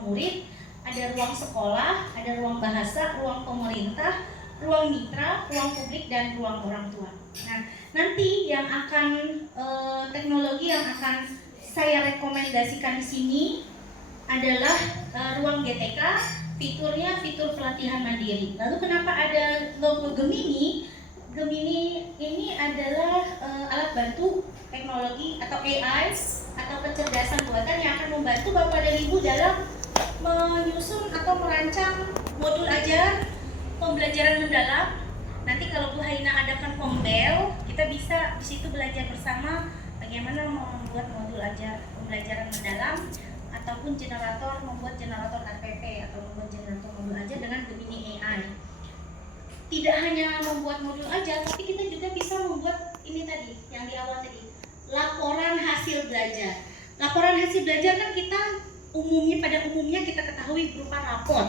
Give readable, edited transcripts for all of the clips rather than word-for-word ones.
murid, ada ruang sekolah, ada ruang bahasa, ruang pemerintah, ruang mitra, ruang publik, dan ruang orang tua. Nah, nanti yang akan teknologi yang akan saya rekomendasikan di sini adalah ruang GTK, fiturnya fitur pelatihan mandiri. Lalu kenapa ada logo Gemini? Gemini ini adalah alat bantu teknologi atau AI atau kecerdasan buatan yang akan membantu Bapak dan Ibu dalam menyusun atau merancang modul ajar pembelajaran mendalam. Nanti kalau Bu Haina adakan Pombel, kita bisa di situ belajar bersama bagaimana membuat modul ajar pembelajaran mendalam ataupun membuat generator RPP atau membuat generator modul ajar dengan Gemini AI. Tidak hanya membuat modul ajar, tapi kita juga bisa membuat ini tadi, yang di awal tadi, laporan hasil belajar. Laporan hasil belajar kan pada umumnya kita ketahui berupa raport.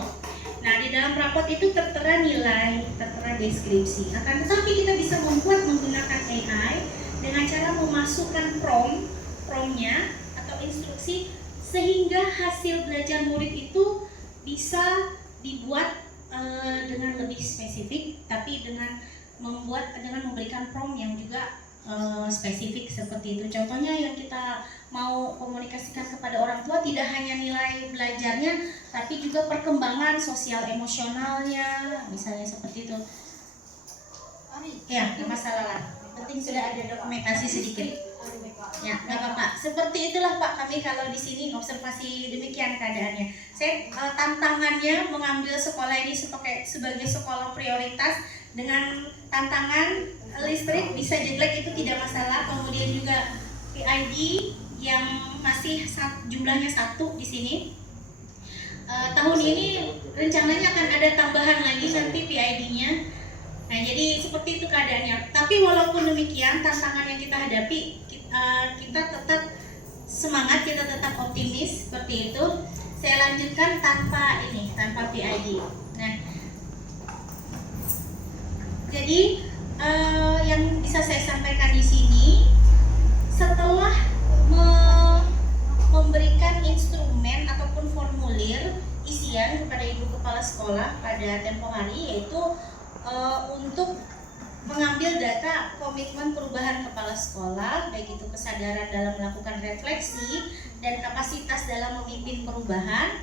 Nah, di dalam raport itu tertera nilai, tertera deskripsi. Akan tetapi kita bisa membuat menggunakan AI dengan cara memasukkan promptnya atau instruksi sehingga hasil belajar murid itu bisa dibuat dengan lebih spesifik, tapi dengan memberikan prompt yang juga spesifik seperti itu. Contohnya yang kita mau komunikasikan kepada orang tua tidak hanya nilai belajarnya, tapi juga perkembangan sosial emosionalnya, misalnya seperti itu. Ya, nggak masalah lah. Penting sudah ada dokumentasi sedikit. Ya, nggak apa-apa. Seperti itulah Pak, kami kalau di sini observasi demikian keadaannya. Saya tantangannya mengambil sekolah ini sebagai sekolah prioritas dengan tantangan listrik bisa jelek itu tidak masalah. Kemudian juga PID yang masih jumlahnya 1 di sini. Tahun ini rencananya akan ada tambahan lagi nanti PID-nya. Nah, jadi seperti itu keadaannya. Tapi walaupun demikian, tantangan yang kita hadapi, kita tetap semangat, kita tetap optimis seperti itu. Saya lanjutkan tanpa PID. Nah, jadi yang bisa saya sampaikan di sini, setelah memberikan instrumen ataupun formulir isian kepada Ibu Kepala Sekolah pada tempo hari, yaitu untuk mengambil data komitmen perubahan kepala sekolah, baik itu kesadaran dalam melakukan refleksi dan kapasitas dalam memimpin perubahan,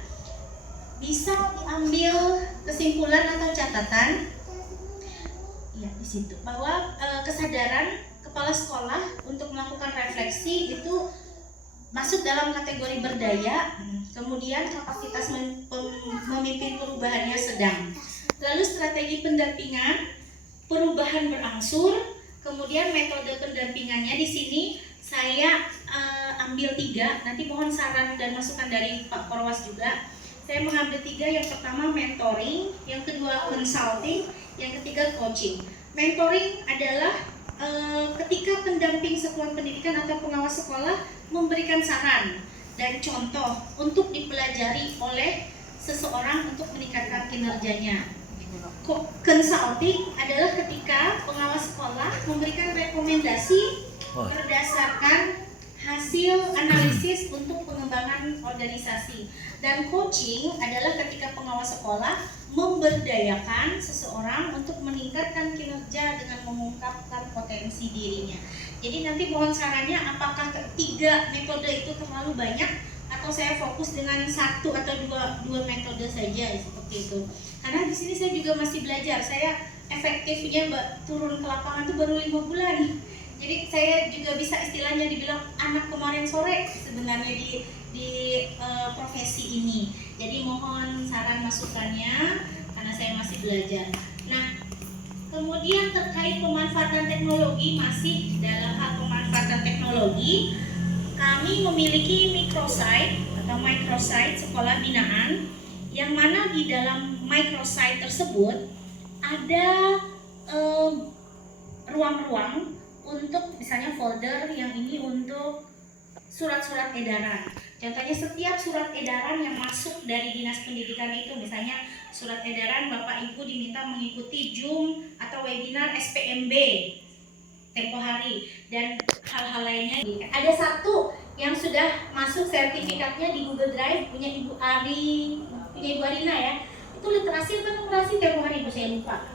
bisa diambil kesimpulan atau catatan ya di situ bahwa kesadaran kepala sekolah untuk melakukan refleksi itu masuk dalam kategori berdaya, kemudian kapasitas memimpin perubahannya sedang. Lalu strategi pendampingan, perubahan berangsur, kemudian metode pendampingannya di sini saya ambil 3. Nanti mohon saran dan masukan dari Pak Korwas juga. Saya mengambil 3. Yang pertama mentoring, yang kedua consulting, yang ketiga coaching. Mentoring adalah ketika pendamping satuan pendidikan atau pengawas sekolah memberikan saran dan contoh untuk dipelajari oleh seseorang untuk meningkatkan kinerjanya. Consulting adalah ketika pengawas sekolah memberikan rekomendasi berdasarkan hasil analisis untuk pengembangan organisasi. Dan coaching adalah ketika pengawas sekolah memberdayakan seseorang untuk meningkatkan kinerja dengan mengungkapkan potensi dirinya. Jadi nanti mohon sarannya, apakah 3 metode itu terlalu banyak atau saya fokus dengan 1 atau 2 metode saja seperti itu. Karena di sini saya juga masih belajar. Saya efektifnya turun ke lapangan itu baru 5 bulan. Jadi saya juga bisa istilahnya dibilang anak kemarin sore sebenarnya di profesi ini. Jadi mohon saran masukannya karena saya masih belajar. Nah, kemudian terkait pemanfaatan teknologi, masih dalam hal pemanfaatan teknologi, kami memiliki microsite atau microsite sekolah binaan, yang mana di dalam microsite tersebut ada ruang-ruang untuk misalnya folder yang ini untuk surat-surat edaran. Contohnya setiap surat edaran yang masuk dari Dinas Pendidikan itu, misalnya surat edaran Bapak Ibu diminta mengikuti Zoom atau webinar SPMB tempo hari dan hal-hal lainnya. Ada 1 yang sudah masuk sertifikatnya di Google Drive punya Ibu Ari, punya Ibu Arina ya. Itu literasi atau numerasi tempo hari Ibu, saya lupa.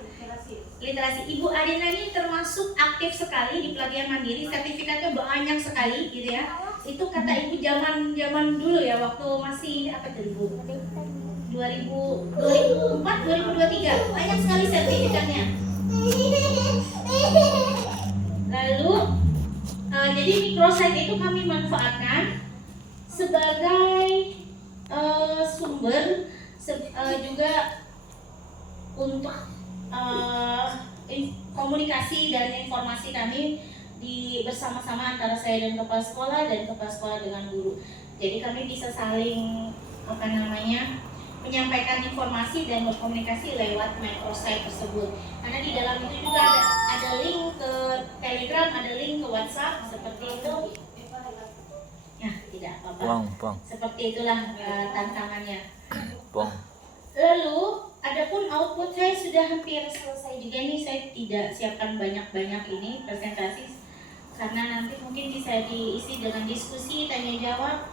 Literasi. Ibu Arina ini termasuk aktif sekali di pelatihan mandiri, sertifikatnya banyak sekali gitu ya. Itu kata Ibu zaman dulu ya, waktu masih apa tuh Ibu? 2004, 2023 banyak sekali sertifikatnya. Lalu jadi microsite itu kami manfaatkan sebagai sumber juga untuk komunikasi dan informasi kami bersama-sama antara saya dan kepala sekolah dan kepala sekolah dengan guru. Jadi kami bisa saling menyampaikan informasi dan berkomunikasi lewat microsite tersebut. Karena di dalam itu juga ada link ke Telegram, ada link ke WhatsApp seperti itu. Ya, tidak apa-apa. Seperti itulah tantangannya. Lalu, adapun output saya sudah hampir selesai juga nih. Saya tidak siapkan banyak-banyak ini presentasi karena nanti mungkin bisa diisi dengan diskusi, tanya jawab.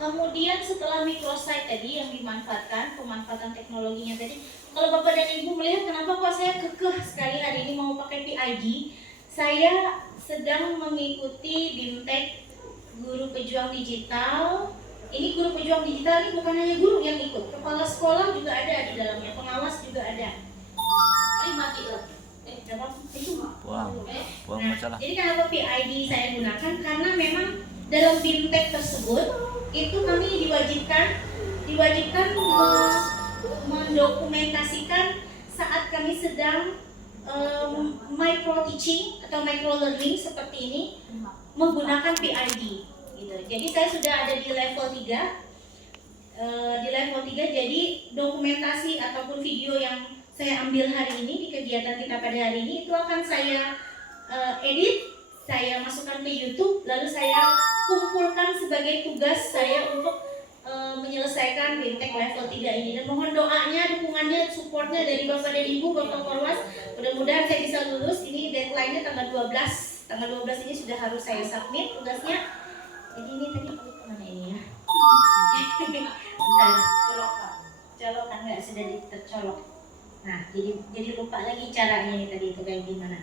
Kemudian setelah microsite tadi yang dimanfaatkan, pemanfaatan teknologinya tadi, kalau Bapak dan Ibu melihat kenapa kok saya kekeh sekali hari ini mau pakai PID, saya sedang mengikuti BIMTEK Guru Pejuang Digital. Ini Guru Pejuang Digital ini bukan hanya guru yang ikut, kepala sekolah juga ada di dalamnya, pengawas juga ada. Jadi kenapa PID saya gunakan? Karena memang dalam BIMTEK tersebut itu kami diwajibkan mendokumentasikan saat kami sedang micro teaching atau micro learning seperti ini menggunakan PID gitu. Jadi saya sudah ada di level 3 jadi dokumentasi ataupun video yang saya ambil hari ini di kegiatan kita pada hari ini itu akan saya edit, saya masukkan ke YouTube, lalu saya kumpulkan sebagai tugas saya untuk menyelesaikan BIMTEK level 3 ini. Dan mohon doanya, dukungannya, supportnya dari Bapak dan Ibu, Bapak Korwas. Mudah-mudahan saya bisa lulus. Ini deadline-nya tanggal 12. Tanggal 12 ini sudah harus saya submit tugasnya. Jadi ini tadi kemana ini ya? Bentar, colokan nggak, sudah tercolok. Nah, jadi lupa lagi caranya ini tadi itu kayak gimana.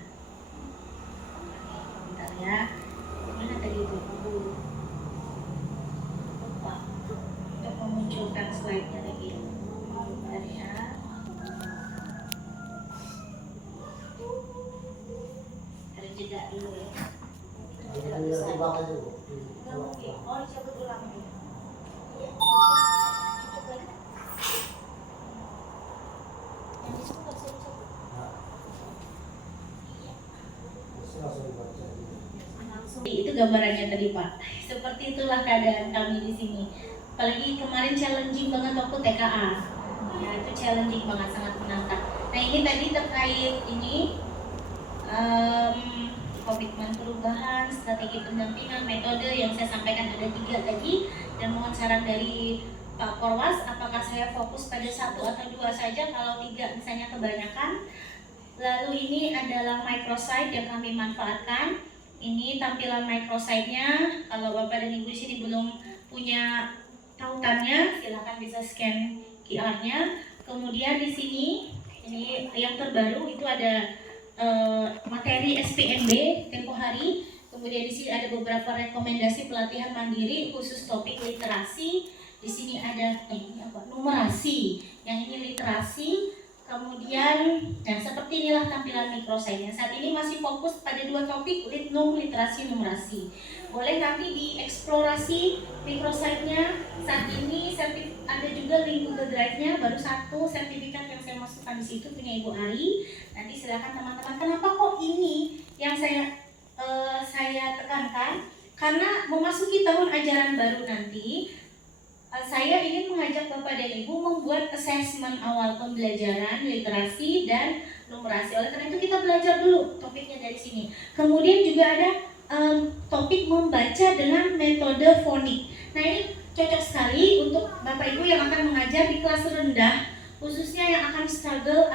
Bentar ya. Mana tadi itu? Lupa untuk memunculkan slide-nya lagi. Bentar ya. Harus jeda dulu ya. Tidak bisa. Nggak mungkin. Oh, dicabut ulang nih. Iya. Cukup lagi. Yang di situ nggak bisa dicabut. Iya. Itu gambarannya tadi Pak. Seperti itulah keadaan kami di sini. Apalagi kemarin challenging banget waktu TKA. Ya itu challenging banget, sangat menantang. Nah ini tadi terkait ini komitmen perubahan, strategi pendampingan, metode yang saya sampaikan ada 3 tadi. Dan mohon saran dari Pak Korwas, apakah saya fokus pada 1 atau 2 saja? Kalau 3 misalnya kebanyakan. Lalu ini adalah microsite yang kami manfaatkan. Ini tampilan microsite-nya. Kalau Bapak dan Ibu di sini belum punya tautannya, silakan bisa scan QR-nya. Kemudian di sini ini yang terbaru itu ada materi SPMB tempo hari. Kemudian di sini ada beberapa rekomendasi pelatihan mandiri khusus topik literasi. Di sini ada ini apa? Numerasi. Yang ini literasi. Kemudian, nah seperti inilah tampilan microsite-nya. Saat ini masih fokus pada 2 topik, literasi, numerasi. Boleh nanti dieksplorasi microsite-nya. Saat ini ada juga link Google Drive-nya, baru 1 sertifikat yang saya masukkan di situ punya Ibu Ari. Nanti silakan teman-teman. Kenapa kok ini yang saya tekankan? Karena memasuki tahun ajaran baru nanti. Saya ingin mengajak Bapak dan Ibu membuat assessment awal pembelajaran literasi dan numerasi. Oleh karena itu kita belajar dulu topiknya dari sini. Kemudian juga ada topik membaca dengan metode fonik. Nah ini cocok sekali untuk Bapak Ibu yang akan mengajar di kelas rendah, khususnya yang akan struggle,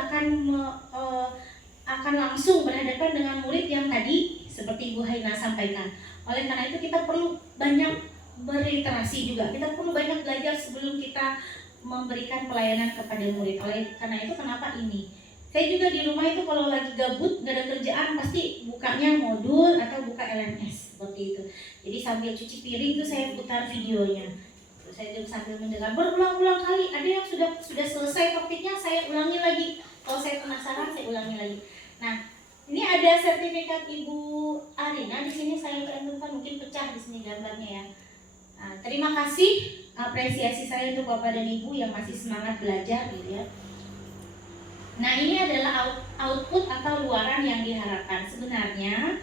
akan langsung berhadapan dengan murid yang tadi seperti Ibu Haina sampaikan. Oleh karena itu kita perlu banyak berliterasi juga, kita perlu banyak belajar sebelum kita memberikan pelayanan kepada murid. Oleh karena itu kenapa ini? Saya juga di rumah itu kalau lagi gabut, nggak ada kerjaan, pasti bukanya modul atau buka LMS seperti itu. Jadi sambil cuci piring itu saya putar videonya. Terus saya juga sambil mendengar berulang-ulang kali. Ada yang sudah selesai topiknya, saya ulangi lagi. Kalau saya penasaran, saya ulangi lagi. Nah, ini ada sertifikat Ibu Arina. Di sini saya cantumkan, mungkin pecah di sini gambarnya ya. Nah, terima kasih, apresiasi saya untuk Bapak dan Ibu yang masih semangat belajar gitu ya. Nah, ini adalah output atau luaran yang diharapkan. Sebenarnya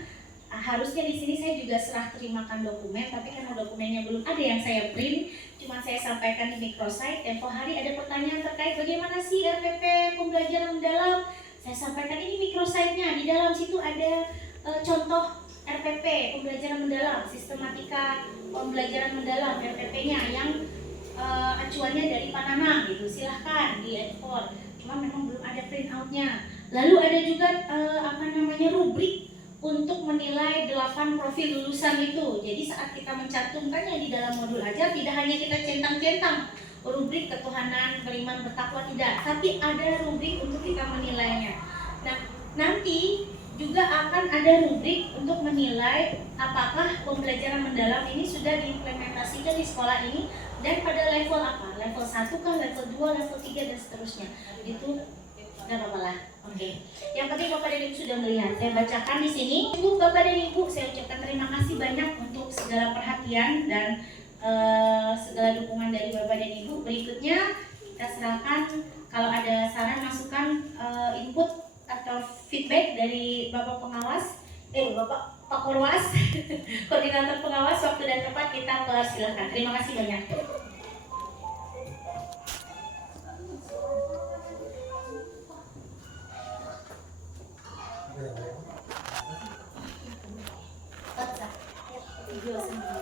harusnya di sini saya juga serah terimakan dokumen, tapi karena dokumennya belum ada yang saya print, cuma saya sampaikan di microsite. Tempo hari ada pertanyaan terkait bagaimana sih RPP pembelajaran mendalam. Saya sampaikan ini microsite-nya, di dalam situ ada contoh RPP pembelajaran mendalam, sistematika pembelajaran mendalam RPP-nya yang acuannya dari Panama gitu. Silahkan di export. Cuma memang belum ada print out-nya. Lalu ada juga rubrik untuk menilai 8 profil lulusan itu. Jadi saat kita mencantumkannya di dalam modul ajar, tidak hanya kita centang-centang rubrik ketuhanan, beriman, bertakwa, tidak, tapi ada rubrik untuk kita menilainya. Nah, nanti juga akan ada rubrik untuk menilai apakah pembelajaran mendalam ini sudah diimplementasikan di sekolah ini dan pada level apa? Level 1 kan, level 2, level 3 dan seterusnya. Itu nggak apa-apa lah. Oke. Yang penting Bapak dan Ibu sudah melihat. Saya bacakan di sini. Ibu, Bapak dan Ibu, saya ucapkan terima kasih banyak untuk segala perhatian dan segala dukungan dari Bapak dan Ibu. Berikutnya kita serahkan kalau ada saran, masukan, input atau feedback dari Bapak pengawas, Pak Korwas, koordinator pengawas, waktu dan tempat kita persilahkan. Terima kasih banyak. Video sendiri.